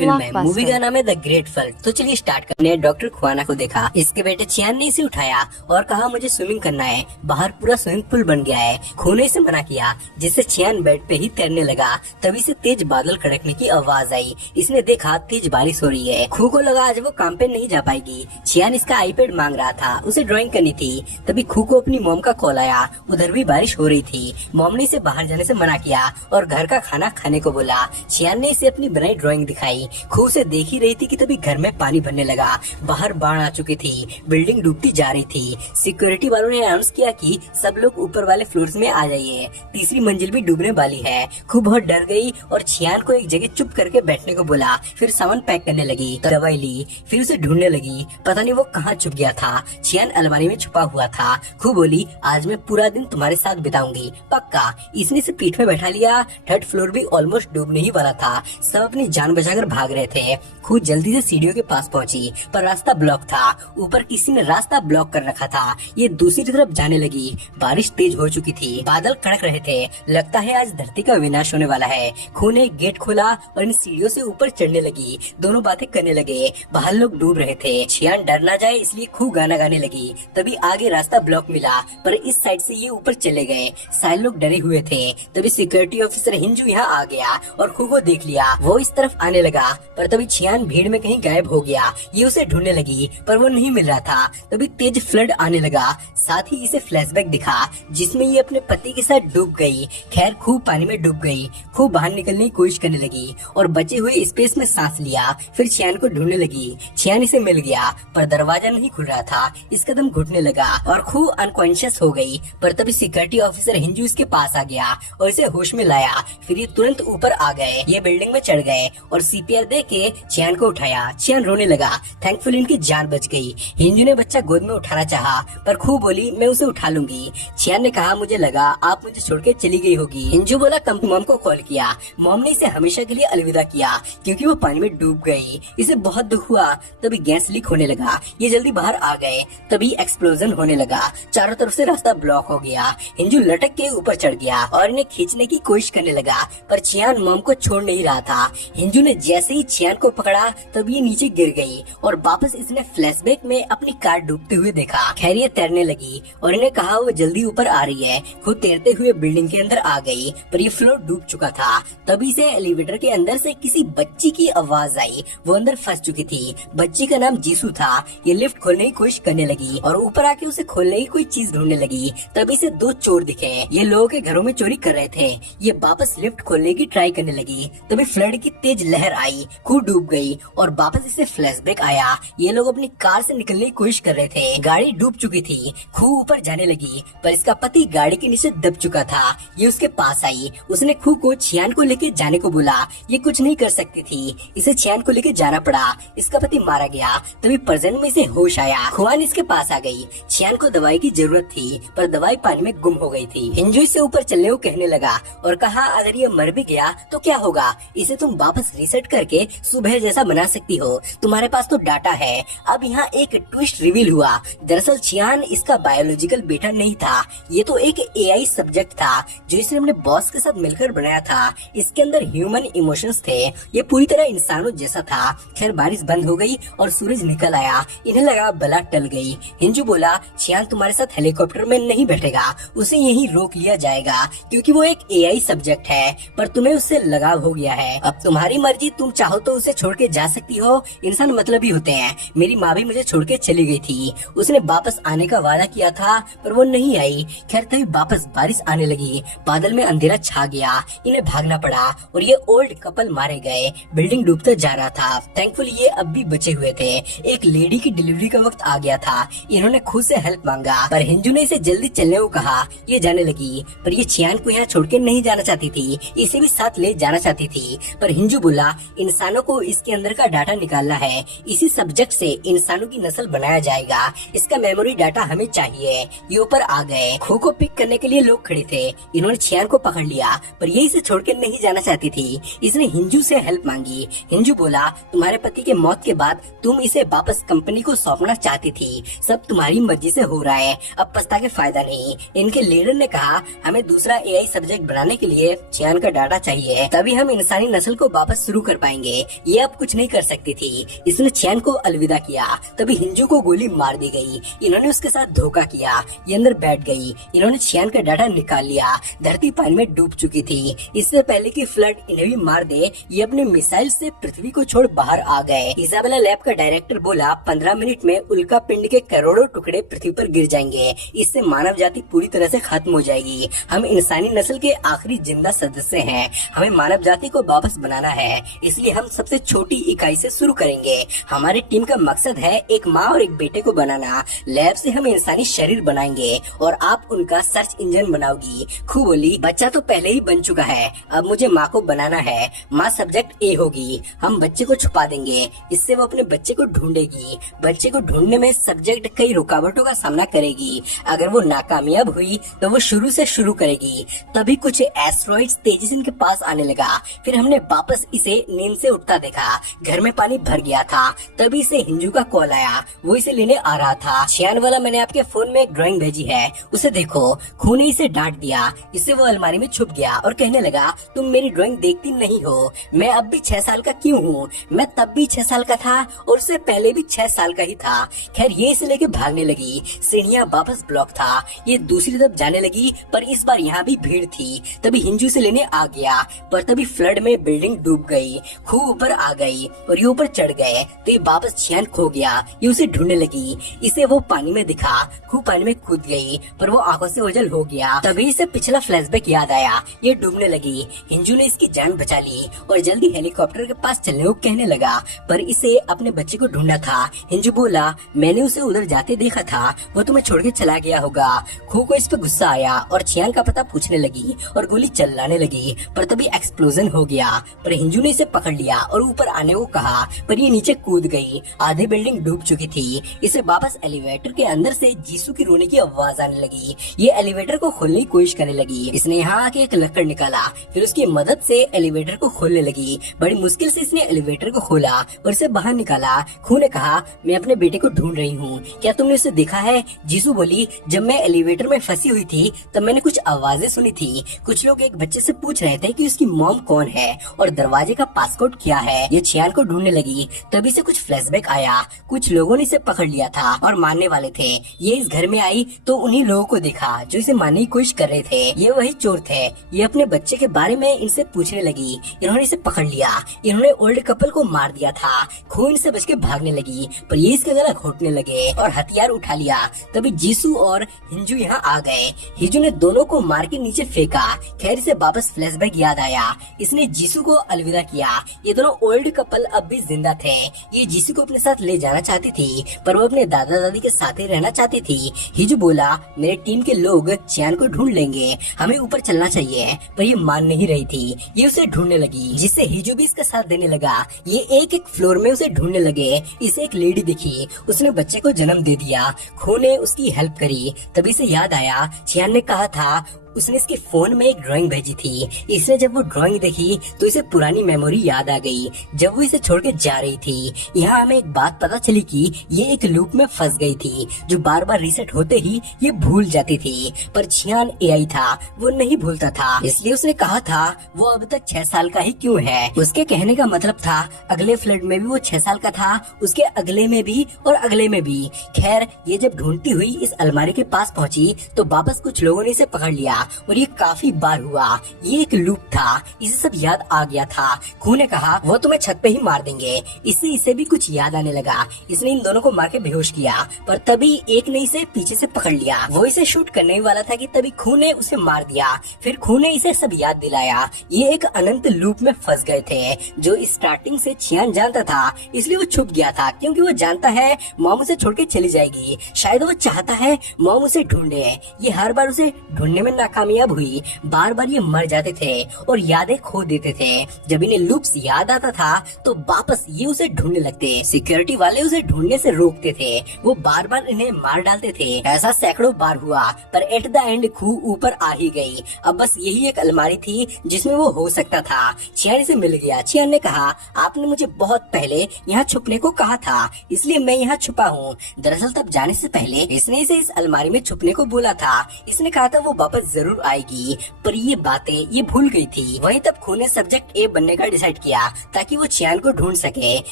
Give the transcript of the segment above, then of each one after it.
Film है। Movie का नाम है द ग्रेट फॉल। तो चलिए स्टार्ट करते हैं। डॉक्टर खुआना को देखा, इसके बेटे चियान ने इसे उठाया और कहा मुझे स्विमिंग करना है। बाहर पूरा स्विमिंग पूल बन गया है। खू ने इसे मना किया, जिससे चियान बेड पे ही तैरने लगा। तभी से तेज बादल कड़कने की आवाज आई। इसने देखा तेज बारिश हो रही है। खू को लगा आज वो काम पे नहीं जा पाएगी। चियान इसका आईपैड मांग रहा था, उसे ड्राइंग करनी थी। तभी खू को अपनी मॉम का कॉल आया। उधर भी बारिश हो रही थी। मॉम ने इसे बाहर जाने से मना किया और घर का खाना खाने को बोला। चियान ने इसे अपनी बनाई ड्राइंग दिखाई। खू उसे देख ही रही थी कि तभी घर में पानी भरने लगा। बाहर बाढ़ आ चुकी थी, बिल्डिंग डूबती जा रही थी। सिक्योरिटी वालों ने अनाउंस किया कि सब लोग ऊपर वाले फ्लोर्स में आ जाइए, तीसरी मंजिल भी डूबने वाली है। खू बहुत डर गई और चियान को एक जगह चुप करके बैठने को बोला। फिर सामान पैक करने लगी, दवाई ली, फिर उसे ढूंढने लगी। पता नहीं वो कहाँ छुप गया था। चियान अलमारी में छुपा हुआ था। खू बोली आज मैं पूरा दिन तुम्हारे साथ बिताऊंगी, पक्का। इसने इसे पीठ में बैठा लिया। थर्ड फ्लोर भी ऑलमोस्ट डूबने ही वाला था। सब अपनी जान बचाकर भाग रहे थे। खू जल्दी से सीढ़ियों के पास पहुंची, पर रास्ता ब्लॉक था। ऊपर किसी ने रास्ता ब्लॉक कर रखा था। ये दूसरी तरफ जाने लगी। बारिश तेज हो चुकी थी, बादल कड़क रहे थे। लगता है आज धरती का विनाश होने वाला है। खू ने गेट खोला और इन सीढ़ियों से ऊपर चढ़ने लगी। दोनों बातें करने लगे। बाहर लोग डूब रहे थे। चियान डर ना जाए इसलिए खू गाना गाने लगी। तभी आगे रास्ता ब्लॉक मिला, पर इस साइड से ये ऊपर चले गए। सारे लोग डरे हुए थे। तभी सिक्योरिटी ऑफिसर हिंजू यहाँ आ गया और खू को देख लिया। वो इस तरफ आने लगा, पर तभी चियान भीड़ में कहीं गायब हो गया। ये उसे ढूंढने लगी, पर वो नहीं मिल रहा था। तभी तेज फ्लड आने लगा। साथ ही इसे फ्लैशबैक दिखा, जिसमें ये अपने पति के साथ डूब गई। खैर खू पानी में डूब गई। खू बाहर निकलने की कोशिश करने लगी और बचे हुए स्पेस में सांस लिया। फिर चियान को ढूंढने लगी। चियान इसे मिल गया, पर दरवाजा नहीं खुल रहा था। इसका दम घुटने लगा और खू अनकॉन्शियस हो गई। पर तभी सिक्योरिटी ऑफिसर हिंजू इसके पास आ गया और इसे होश में लाया। फिर ये तुरंत ऊपर आ गए। ये बिल्डिंग में चढ़ गए और सीपीआर दे के चियान को उठाया। चियान रोने लगा। थैंकफुली इनकी जान बच गई। हिंजू ने बच्चा गोद में उठाना चाहा, पर खू बोली मैं उसे उठा लूंगी। चियान ने कहा मुझे लगा आप मुझे छोड़ के चली गई होगी। हिंजू बोला मॉम को कॉल किया। मॉम ने इसे हमेशा के लिए अलविदा किया, क्योंकि वो पानी में डूब गई। इसे बहुत दुख हुआ। तभी गैस लीक होने लगा। ये जल्दी बाहर आ गए। तभी एक्सप्लोजन होने लगा। चारों तरफ से रास्ता ब्लॉक हो गया। हिंजू लटक के ऊपर चढ़ गया और इन्हें खींचने की कोशिश करने लगा, पर चियान मॉम को छोड़ नहीं रहा था। हिंजू ने जैसे ही चियान को पकड़ा, तब ये नीचे गिर गई और वापस इसने फ्लैशबैक में अपनी कार डूबते हुए देखा। खैर ये तैरने लगी और इन्हें कहा वो जल्दी ऊपर आ रही है। खुद तैरते हुए बिल्डिंग के अंदर आ गई, पर ये फ्लोर डूब चुका था। तभी से एलिवेटर के अंदर से किसी बच्ची की आवाज आई। वो अंदर फंस चुकी थी। बच्ची का नाम जीसू था। ये लिफ्ट खोलने की कोशिश करने लगी और ऊपर आके उसे खोलने की कोई चीज ढूंढने लगी। तभी से दो चोर दिखे। ये लोगों के घरों में चोरी कर रहे थे। ये वापस लिफ्ट खोलने की ट्राई करने लगी। तभी फ्लड की तेज लहर आई। खू डूब गई और वापस इसे फ्लैशबैक आया। ये लोग अपनी कार से निकलने की कोशिश कर रहे थे। गाड़ी डूब चुकी थी। खू ऊपर जाने लगी, पर इसका पति गाड़ी के नीचे दब चुका था। ये उसके पास आई। उसने खू को चियान को लेके जाने को बोला। ये कुछ नहीं कर सकती थी। इसे चियान को लेके जाना पड़ा। इसका पति मारा गया। तभी प्रेजेंट में इसे होश आया। खुआन इसके पास आ गई। चियान को दवाई की जरूरत थी, पर दवाई पानी में गुम हो गई थी। हिंजू से ऊपर चलने को कहने लगा और कहा अगर ये मर भी गया तो क्या होगा, इसे तुम वापस रीसेट करके सुबह जैसा बना सकती हो। तुम्हारे पास तो डाटा है। अब यहाँ एक ट्विस्ट रिवील हुआ। दरअसल चियान इसका बायोलॉजिकल बेटा नहीं था। ये तो एक एआई सब्जेक्ट था जो इसने अपने बॉस के साथ मिलकर बनाया था। इसके अंदर ह्यूमन इमोशंस थे। ये पूरी तरह इंसानों जैसा था। खैर बारिश बंद हो गई और सूरज निकल आया। इन्हें लगा बला टल गई। हिंजू बोला चियान तुम्हारे साथ हेलीकॉप्टर में नहीं बैठेगा, उसे यहीं रोक लिया जाएगा, क्योंकि वो एक एआई सब्जेक्ट है। पर तुम्हें उससे लगाव हो गया है। अब तुम्हारी मर्जी, तुम चाहो तो उसे छोड़ के जा सकती हो। इंसान मतलबी होते हैं। मेरी माँ भी मुझे छोड़ के चली गई थी। उसने वापस आने का वादा किया था, पर वो नहीं आई। खैर तभी वापस बारिश आने लगी। बादल में अंधेरा छा गया। इन्हें भागना पड़ा और ये ओल्ड कपल मारे गए। बिल्डिंग डूबता जा रहा था। थैंकफुली ये अब भी बचे हुए थे। एक लेडी की डिलीवरी का वक्त आ गया था। इन्होंने खुद से हेल्प मांगा, पर हिंजू ने इसे जल्दी चलने को कहा। ये जाने लगी, पर ये चियान को यहाँ छोड़ के नहीं जाना चाहती थी। इसे भी साथ ले जाना चाहती थी, पर हिंजू बोला इंसानों को इसके अंदर का डाटा निकालना है। इसी सब्जेक्ट से इंसानों की नस्ल बनाया जाएगा। इसका मेमोरी डाटा हमें चाहिए। ये ऊपर आ गए। खो को पिक करने के लिए लोग खड़े थे। इन्होंने चियान को पकड़ लिया, पर ये इसे छोड़ के नहीं जाना चाहती थी। इसने हिंजू से हेल्प मांगी। हिंजू बोला तुम्हारे पति के मौत के बाद तुम इसे वापस कंपनी को सौंपना चाहती थी। सब तुम्हारी मर्जी से हो रहा है, अब पछता के फायदा नहीं। इनके लीडर ने कहा हमें दूसरा एआई सब्जेक्ट बनाने के लिए चियान का डाटा चाहिए, तभी हम इंसानी नस्ल को वापस शुरू कर पाएंगे। पाएंगे, ये अब कुछ नहीं कर सकती थी। इसने चियान को अलविदा किया। तभी हिंजू को गोली मार दी गई। इन्होंने उसके साथ धोखा किया। ये अंदर बैठ गई। इन्होंने चियान का डाटा निकाल लिया। धरती पानी में डूब चुकी थी। इससे पहले कि फ्लड इन्हें भी मार दे, ये अपने मिसाइल से पृथ्वी को छोड़ बाहर आ गए। इजाबेला लैब का डायरेक्टर बोला 15 मिनट में उल्का पिंड के करोड़ों टुकड़े पृथ्वी पर गिर जाएंगे। इससे मानव जाति पूरी तरह से खत्म हो जाएगी। हम इंसानी नस्ल के आखिरी जिंदा सदस्य हैं। हमें मानव जाति को वापस बनाना है, इसलिए हम सबसे छोटी इकाई से शुरू करेंगे। हमारी टीम का मकसद है एक माँ और एक बेटे को बनाना। लैब से हम इंसानी शरीर बनाएंगे और आप उनका सर्च इंजन बनाओगी। खू बोली, बच्चा तो पहले ही बन चुका है, अब मुझे माँ को बनाना है। माँ सब्जेक्ट ए होगी। हम बच्चे को छुपा देंगे, इससे वो अपने बच्चे को ढूंढेगी। बच्चे को ढूंढने में सब्जेक्ट कई रुकावटों का सामना करेगी। अगर वो नाकामयाब हुई तो वो शुरू से शुरू करेगी। तभी कुछ एस्ट्रॉइड्स तेजी से इनके पास आने लगा। फिर हमने वापस इसे नींद से उठता देखा। घर में पानी भर गया था। तभी इसे हिंजू का कॉल आया। वो इसे लेने आ रहा था। चियान वाला, मैंने आपके फोन में एक ड्राइंग भेजी है, उसे देखो। खू ने इसे डांट दिया। इससे वो अलमारी में छुप गया और कहने लगा, तुम मेरी ड्राइंग देखती नहीं हो। मैं अब भी 6 साल का क्यों हूँ? मैं तब भी 6 साल का था और उससे पहले भी 6 साल का ही था। खैर, ये इसे लेके भागने लगी। सीढ़ियाँ वापस ब्लॉक था। ये दूसरी तरफ जाने लगी, पर इस बार यहाँ भी भीड़ थी। तभी हिंजू से लेने आ गया, पर तभी फ्लड में बिल्डिंग डूब गई। खू ऊपर आ गई और ये ऊपर चढ़ गए। तो ये वापस चियान खो गया। ये उसे ढूंढने लगी। इसे वो पानी में दिखा। खू पानी में कूद गई, पर वो आंखों से ओझल हो गया। तभी इसे पिछला फ्लैशबैक याद आया। ये डूबने लगी। हिंजू ने इसकी जान बचा ली और जल्दी हेलीकॉप्टर के पास चलने को कहने लगा, पर इसे अपने बच्चे को ढूंढना था। हिंजू बोला, मैंने उसे उधर जाते देखा था, वो तुम्हें छोड़ के चला गया होगा। खू को इस पे गुस्सा आया और चियान का पता पूछने लगी और गोली चलाने लगी, पर तभी एक्सप्लोजन हो गया। पर हिंजू ने इसे पकड़ लिया और ऊपर आने को कहा, पर ये नीचे कूद गई। आधी बिल्डिंग डूब चुकी थी। इसे वापस एलिवेटर के अंदर से जीसू की रोने की आवाज आने लगी। ये एलिवेटर को खोलने की कोशिश करने लगी। इसने यहाँ आके एक लकड़ निकाला, फिर उसकी मदद से एलिवेटर को खोलने लगी। बड़ी मुश्किल से इसने एलिवेटर को खोला और इसे बाहर निकाला। खू ने कहा, मैं अपने बेटे को ढूंढ रही हूँ, क्या तुमने उसे देखा है? जीसू बोली, जब मैं एलिवेटर में फंसी हुई थी तब मैंने कुछ आवाजें सुनी थी। कुछ लोग एक बच्चे से पूछ रहे थे कि उसकी मॉम कौन है और दरवाजे का पासकोड क्या है। ये चियान को ढूंढने लगी। तभी से कुछ फ्लैशबैक आया। कुछ लोगों ने इसे पकड़ लिया था और मारने वाले थे। ये इस घर में आई तो उन्हीं लोगों को देखा जो इसे मारने की कोशिश कर रहे थे। ये वही चोर थे। ये अपने बच्चे के बारे में इनसे पूछने लगी। इन्होंने इसे पकड़ लिया। इन्होंने ओल्ड कपल को मार दिया था। खू इनसे बच के भागने लगी, पर ये इसका गला घोटने लगे और हथियार उठा लिया। तभी जीसू और हिंजू यहाँ आ गए। हिंजू ने दोनों को मार के नीचे फेंका। खैर, इसे वापस फ्लैशबैक याद आया। इसने जीसू को अलविदा किया। ये दोनों ओल्ड कपल अब भी जिंदा थे। ये जीसू को अपने साथ ले जाना चाहती थी, पर वो अपने दादा दादी के साथ ही रहना चाहती थी। हिंजू बोला, मेरे टीम के लोग चियान को ढूंढ लेंगे, हमें ऊपर चलना चाहिए। पर ये मान नहीं रही थी। ये उसे ढूंढने लगी, जिससे हिंजू भी इसका साथ देने लगा। ये एक एक फ्लोर में उसे ढूंढने लगे। इसे एक लेडी दिखी, उसने बच्चे को जन्म दे दिया। खू ने उसकी हेल्प करी। तभी से याद आया, चियान ने कहा था उसने इसके फोन में एक ड्राइंग भेजी थी। इसने जब वो ड्राइंग देखी तो इसे पुरानी मेमोरी याद आ गई, जब वो इसे छोड़ के जा रही थी। यहाँ हमें एक बात पता चली कि ये एक लूप में फंस गई थी, जो बार बार रीसेट होते ही ये भूल जाती थी। पर चियान एआई था, वो नहीं भूलता था, इसलिए उसने कहा था वो अब तक 6 साल का ही क्यों है। उसके कहने का मतलब था अगले फ्लड में भी वो 6 साल का था, उसके अगले में भी और अगले में भी। खैर, ये जब ढूंढती हुई इस अलमारी के पास पहुंची तो वापस कुछ लोगों ने इसे पकड़ लिया और ये काफी बार हुआ। ये एक लूप था, इसे सब याद आ गया था। खू ने कहा, वो तुम्हें छत पे ही मार देंगे। इससे इसे भी कुछ याद आने लगा। इसने इन दोनों को मार के बेहोश किया, पर तभी एक ने इसे पीछे से पकड़ लिया। वो इसे शूट करने ही वाला था कि तभी खू ने उसे मार दिया। फिर खू ने इसे सब याद दिलाया। ये एक अनंत लूप में फंस गए थे, जो स्टार्टिंग से चियान जानता था, इसलिए वो छुप गया था, क्योंकि वो जानता है मॉम उसे छोड़ के चली जाएगी। शायद वो चाहता है मॉम उसे ढूंढे। ये हर बार उसे ढूंढने में नाकामयाब हुई। बार बार ये मर जाते थे और यादें खो देते थे। जब इन्हें लूप्स याद आता था तो वापस ये उसे ढूंढने लगते। सिक्योरिटी वाले उसे ढूंढने से रोकते थे। वो बार बार इन्हें मार डालते थे। ऐसा सैकड़ों बार हुआ, पर एट द एंड खू ऊपर आ ही गई। अब बस यही एक अलमारी थी जिसमें वो हो सकता था। चियान से मिल गया। चियान ने कहा, आपने मुझे बहुत पहले यहाँ छुपने को कहा था, इसलिए मैं यहाँ छुपा हूँ। दरअसल तब जाने से पहले इसने इसे इस अलमारी में छुपने को बोला था। इसने कहा था वो वापस जरूर आएगी, पर ये बातें ये भूल गई थी। वहीं तब खू ने सब्जेक्ट ए बनने का डिसाइड किया ताकि वो चियान को ढूंढ सके।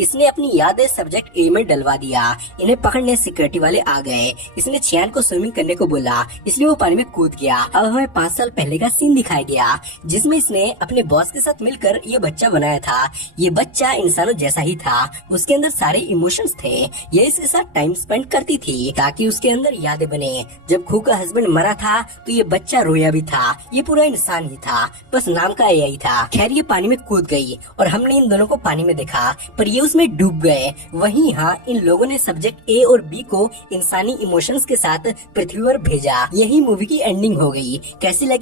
इसने अपनी यादें सब्जेक्ट ए में डलवा दिया। इन्हें पकड़ने सिक्योरिटी वाले आ गए। इसने चियान को स्विमिंग करने को बोला, इसलिए वो पानी में कूद गया। अब हमें 5 साल पहले का सीन दिखाया गया, जिसमें इसने अपने बॉस के साथ मिलकर ये बच्चा बनाया था। ये बच्चा इंसानों जैसा ही था, उसके अंदर सारे इमोशंस थे। ये इसके साथ टाइम स्पेंड करती थी ताकि उसके अंदर यादें बने। जब खू का हस्बैंड मरा था तो ये बच्चा रोया भी था। ये पूरा इंसान ही था, बस नाम का एआई था। खैर ये पानी में कूद गई और हमने इन दोनों को पानी में देखा, पर ये उसमें डूब गए। वहीं यहाँ इन लोगों ने सब्जेक्ट ए और बी को इंसानी इमोशंस के साथ पृथ्वी पर भेजा। यही मूवी की एंडिंग हो गई। कैसी लगी